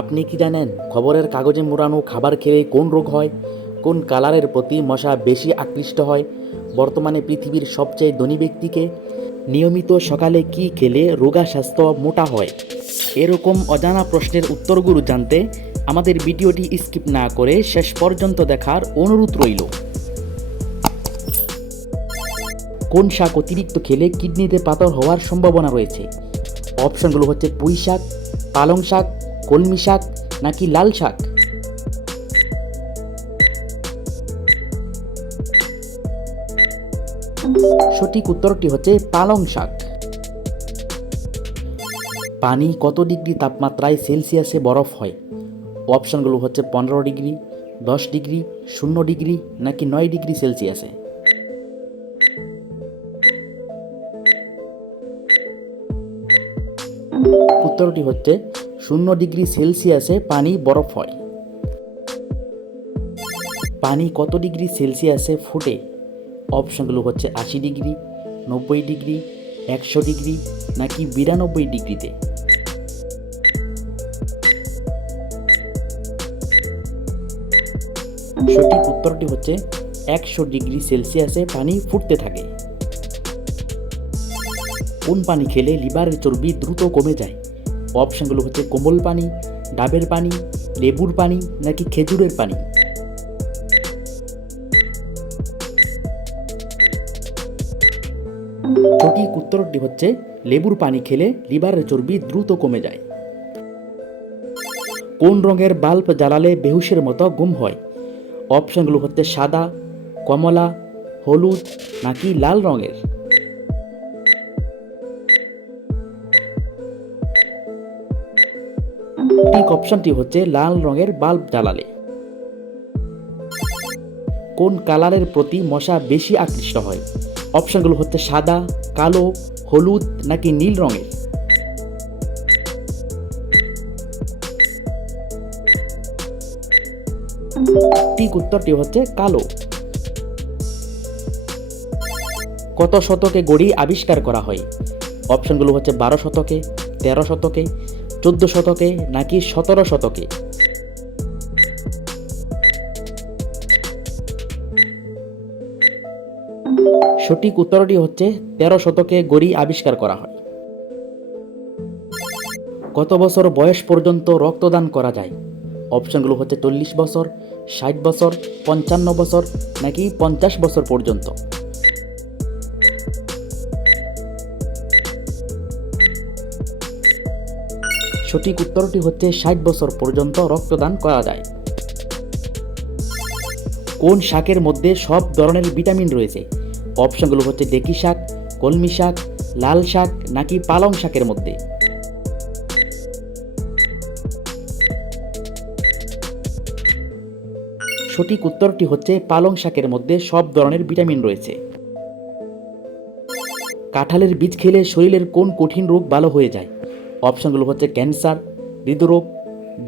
আপনি কি জানেন খবরের কাগজে মোড়ানো খাবার খেলে কোন রোগ হয়? কোন কালারের প্রতি মশা বেশি আকৃষ্ট হয়? বর্তমানে পৃথিবীর সবচেয়ে ধনী ব্যক্তিকে? নিয়মিত সকালে কি খেলে রোগা স্বাস্থ্য মোটা হয়? এরকম অজানা প্রশ্নের উত্তরগুলো জানতে আমাদের ভিডিওটি স্কিপ না করে শেষ পর্যন্ত দেখার অনুরোধ রইল। কোন শাক অতিরিক্ত খেলে কিডনিতে পাথর হওয়ার সম্ভাবনা রয়েছে? অপশনগুলো হচ্ছে পুঁই শাক, পালং শাক, কলমি শাক নাকি লাল শাক। সঠিক উত্তরটি হচ্ছে পালং শাক। পানি কত ডিগ্রি তাপমাত্রায় সেলসিয়াসে বরফ হয়? অপশনগুলো হচ্ছে 15 ডিগ্রি, 10 ডিগ্রি, 0 ডিগ্রি নাকি 9 ডিগ্রি সেলসিয়াসে। উত্তরটি হচ্ছে 0 ডিগ্রি সেলসিয়াসে পানি বরফ হয়। পানি কত ডিগ্রি সেলসিয়াসে ফুটে? অপশনগুলো হচ্ছে 80 ডিগ্রি, 90 ডিগ্রি, 100 ডিগ্রি নাকি 92 ডিগ্রিতে। সঠিক উত্তরটি হচ্ছে 100 ডিগ্রি সেলসিয়াসে পানি ফুটতে থাকে। কোন পানি খেলে লিভারের চর্বি দ্রুত কমে যায়? অপশনগুলো হচ্ছে কোমল পানি, ডাবের পানি, লেবুর পানি নাকি খেজুরের পানি। সঠিক উত্তরটি হচ্ছে লেবুর পানি খেলে লিভারের চর্বি দ্রুত কমে যায়। কোন রঙের বাল্ব জ্বালালে বেহুশের মতো গুম হয়? অপশনগুলো হচ্ছে সাদা, কমলা, হলুদ নাকি লাল রঙের। ঠিক অপশনটি হচ্ছে লাল রঙের বাল্ব জ্বালালে। কোন কালারের প্রতি মশা বেশি আকৃষ্ট হয়? অপশনগুলো হচ্ছে সাদা, কালো, হলুদ নাকি নীল রঙের। ঠিক উত্তরটি হচ্ছে কালো। কত শতকে ঘড়ি আবিষ্কার করা হয়? অপশনগুলো হচ্ছে 12 শতকে, 13 শতকে, 14 শতকে নাকি 17 শতকে। সঠিক উত্তরটি হচ্ছে 13 শতকে ঘড়ি আবিষ্কার করা হয়। কত বছর বয়স পর্যন্ত রক্তদান করা যায়? অপশনগুলো হচ্ছে 40 বছর, 60 বছর, 55 বছর নাকি 50 বছর পর্যন্ত। সঠিক উত্তরটি হচ্ছে 60 বছর পর্যন্ত রক্তদান করা যায়। কোন শাকের মধ্যে সব ধরনের ভিটামিন রয়েছে? অপশনগুলো হচ্ছে ডেকি শাক, কলমি শাক, লাল শাক নাকি পালং শাকের মধ্যে। সঠিক উত্তরটি হচ্ছে পালং শাকের মধ্যে সব ধরনের ভিটামিন রয়েছে। কাঁঠালের বীজ খেলে শরীরের কোন কঠিন রোগ ভালো হয়ে যায়? অপশনগুলো হচ্ছে ক্যান্সার, হৃদরোগ,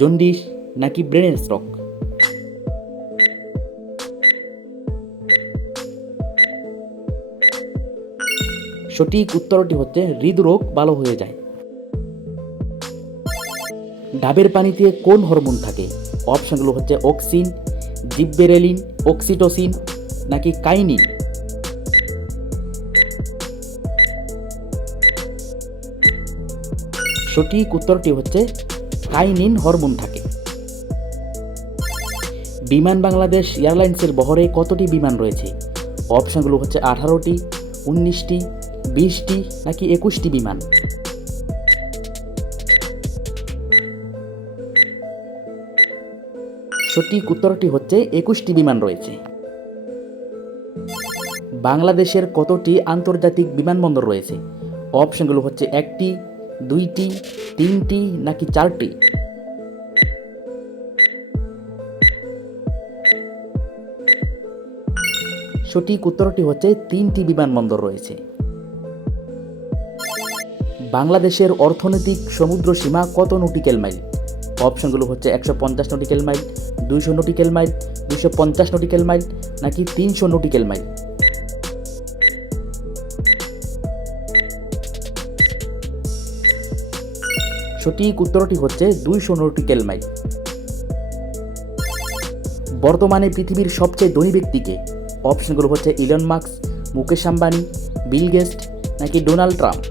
জন্ডিস নাকি ব্রেনের স্ট্রোক। সঠিক উত্তরটি হচ্ছে হৃদরোগ ভালো হয়ে যায়। ডাবের পানিতে কোন হরমোন থাকে? অপশনগুলো হচ্ছে অক্সিন, জিববেরেলিন, অক্সিটোসিন নাকি কাইনিন। সঠিক উত্তরটি হচ্ছে কাইনিন হরমোন থাকে। বিমান বাংলাদেশ এয়ারলাইন্সের বহরে কতটি বিমান রয়েছে? অপশনগুলো হচ্ছে 18টি, 19টি, 20টি নাকি 21টি বিমান। সঠিক উত্তরটি হচ্ছে 21টি বিমান রয়েছে। বাংলাদেশের কতটি আন্তর্জাতিক বিমানবন্দর রয়েছে? অপশনগুলো হচ্ছে 1টি, 2টি, 3টি নাকি 4টি। সঠিক উত্তরটি হচ্ছে 3টি বিমানবন্দর রয়েছে। বাংলাদেশের অর্থনৈতিক সমুদ্র সীমা কত নটিক্যাল মাইল? অপশনগুলো হচ্ছে 150 nautical mile, 200 nautical mile, 250 nautical mile নাকি 300 নটিক্যাল মাইল। সঠিক উত্তরটি হচ্ছে 200 নটিক্যাল মাইল। বর্তমানে পৃথিবীর সবচেয়ে ধনী ব্যক্তিকে? অপশনগুলো হচ্ছে Elon Musk, Mukesh Ambani, Bill Gates নাকি ডোনাল্ড ট্রাম্প।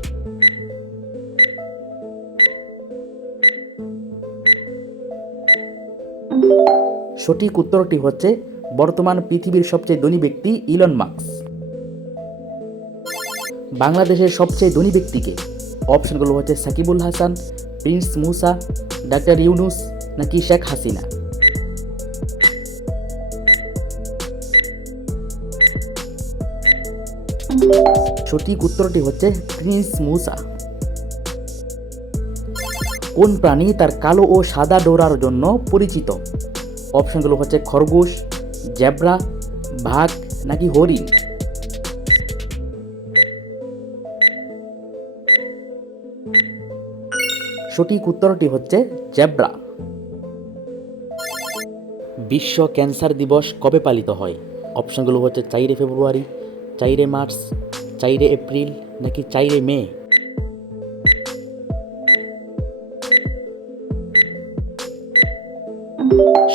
সঠিক উত্তরটি হচ্ছে বর্তমান পৃথিবীর সবচেয়ে ধনী ব্যক্তি ইলন মাস্ক। বাংলাদেশের সবচেয়ে ধনী ব্যক্তিকে? অপশনগুলো হচ্ছে সাকিবুল হাসান, প্রিন্স মুসা, ডাক্তার ইউনুস নাকি শেখ হাসিনা। সঠিক উত্তরটি হচ্ছে প্রিন্স মুসা। কোন প্রাণী তার কালো ও সাদা ডোরার জন্য পরিচিত? অপশনগুলো হচ্ছে খরগোশ, জেব্রা, বাঘ নাকি হরিণ। সঠিক উত্তরটি হচ্ছে জেব্রা। বিশ্ব ক্যান্সার দিবস কবে পালিত হয়? অপশনগুলো হচ্ছে 4 ফেব্রুয়ারি, 4 মার্চ, 4 এপ্রিল নাকি 4 মে।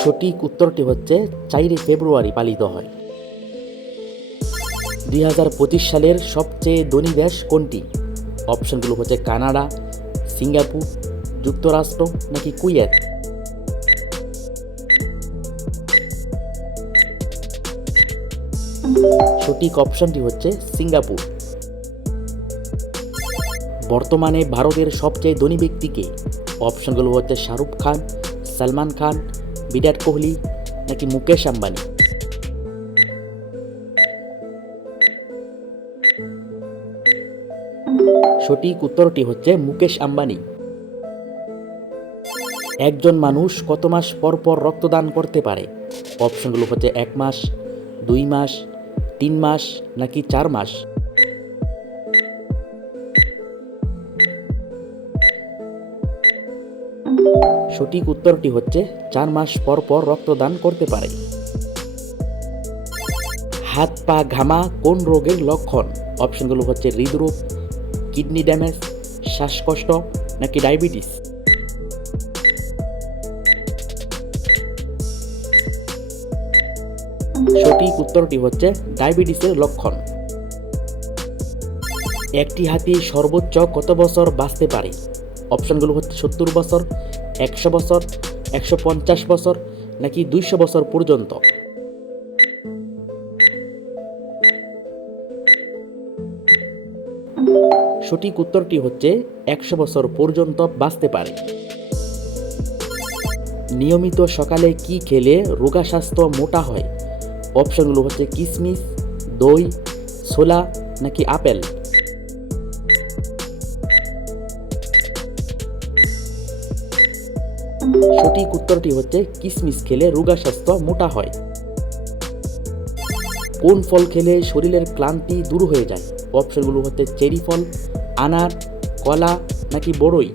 সঠিক উত্তরটি হচ্ছে 4 ফেব্রুয়ারি পালিত হয়। 2025 সালের সবচেয়ে ধনী দেশ কোনটি? অপশনগুলো হচ্ছে কানাডা, সিঙ্গাপুর, যুক্তরাষ্ট্র নাকি কুয়েত। সঠিক অপশনটি হচ্ছে সিঙ্গাপুর। বর্তমানে ভারতের সবচেয়ে ধনী ব্যক্তিকে? অপশনগুলো হচ্ছে শাহরুখ খান, সালমান খান, বিরাট কোহলি নাকি মুকেশ আম্বানি। সঠিক উত্তরটি হচ্ছে মুকেশ আম্বানি। একজন মানুষ কত মাস পর পর রক্তদান করতে পারে? অপশনগুলো হচ্ছে 1 মাস, 2 মাস, 3 মাস নাকি 4 মাস। সঠিক উত্তরটি হচ্ছে 4 মাস পর পর রক্তদান করতে পারে। হাত পা ঘামা কোন রোগের লক্ষণ? অপশনগুলো হচ্ছে হৃদরোগ, কিডনি ড্যামেজ, শ্বাসকষ্ট নাকি ডায়াবেটিস। সঠিক উত্তরটি হচ্ছে ডায়াবেটিসের লক্ষণ। একটি হাতি সর্বোচ্চ কত বছর বাঁচতে পারে? অপশনগুলো হচ্ছে 70 বছর, 100 বছর, 150 বছর নাকি 200 বছর পর্যন্ত। সঠিক উত্তরটি হচ্ছে 100 বছর পর্যন্ত বাঁচতে পারে। নিয়মিত সকালে কি খেলে রোগা স্বাস্থ্য মোটা হয়? অপশনগুলো হচ্ছে কিশমিশ, দই, ছোলা নাকি আপেল। সঠিক উত্তরটি হচ্ছে কিশমিশ খেলে রোগা স্বাস্থ্য মোটা হয়। কোন ফল খেলে শরীরের ক্লান্তি দূর হয়ে যায়? অপশনগুলো হচ্ছে চেরি ফল, আনার, কলা নাকি বড়ই।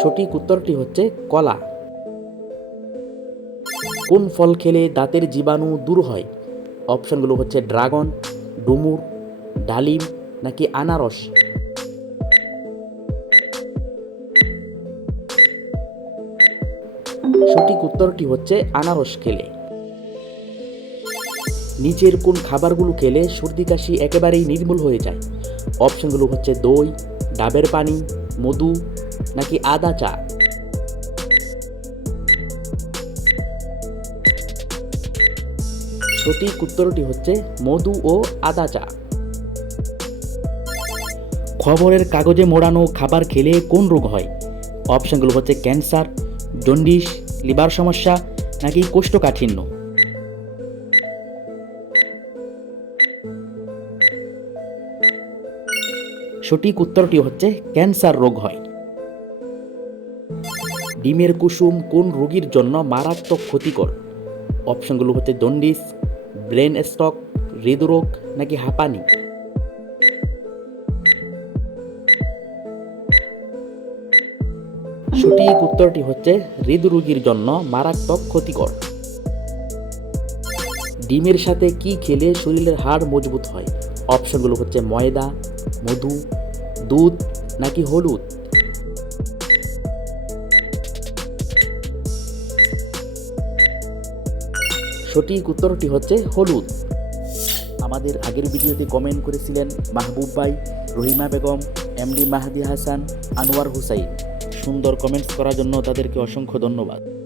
সঠিক উত্তরটি হচ্ছে কলা। কোন ফল খেলে দাঁতের জীবাণু দূর হয়? অপশনগুলো হচ্ছে ড্রাগন, ডুমুর, ডালিম নাকি আনারস। সঠিক উত্তরটি হচ্ছে আনারস খেলে। নিচের কোন খাবারগুলো খেলে সর্দি কাশি একেবারেই নির্মূল হয়ে যায়? অপশনগুলো হচ্ছে দই, ডাবের পানি, মধু নাকি আদা চা। সঠিক উত্তরটি হচ্ছে মধু ও আদা চা। খবরের কাগজে মোড়ানো খাবার খেলে কোন রোগ হয়? অপশনগুলো হচ্ছে ক্যান্সার, জন্ডিস, লিভার সমস্যা নাকি কোষ্ঠকাঠিন্য। সঠিক উত্তরটি হচ্ছে ক্যান্সার রোগ হয়। ডিমের কুসুম কোন রোগীর জন্য মারাত্মক ক্ষতিকর? অপশনগুলো হচ্ছে জন্ডিস, ব্রেন স্ট্রোক, হৃদরোগ নাকি হাঁপানি। সঠিক উত্তরটি হচ্ছে হৃদরোগীর জন্য মারাত্মক ক্ষতিকর। ডিমের সাথে কি খেলে শরীরের হাড় মজবুত হয়? অপশনগুলো হচ্ছে ময়দা, মধু, দুধ নাকি হলুদ। সঠিক উত্তরটি হচ্ছে হলুদ। আমাদের আগের ভিডিওতে কমেন্ট করেছিলেন মাহবুব ভাই, রহিমা বেগম, এমডি মাহদি হাসান, আনোয়ার হুসাইন। সুন্দর কমেন্টস করার জন্য তাদেরকে অসংখ্য ধন্যবাদ।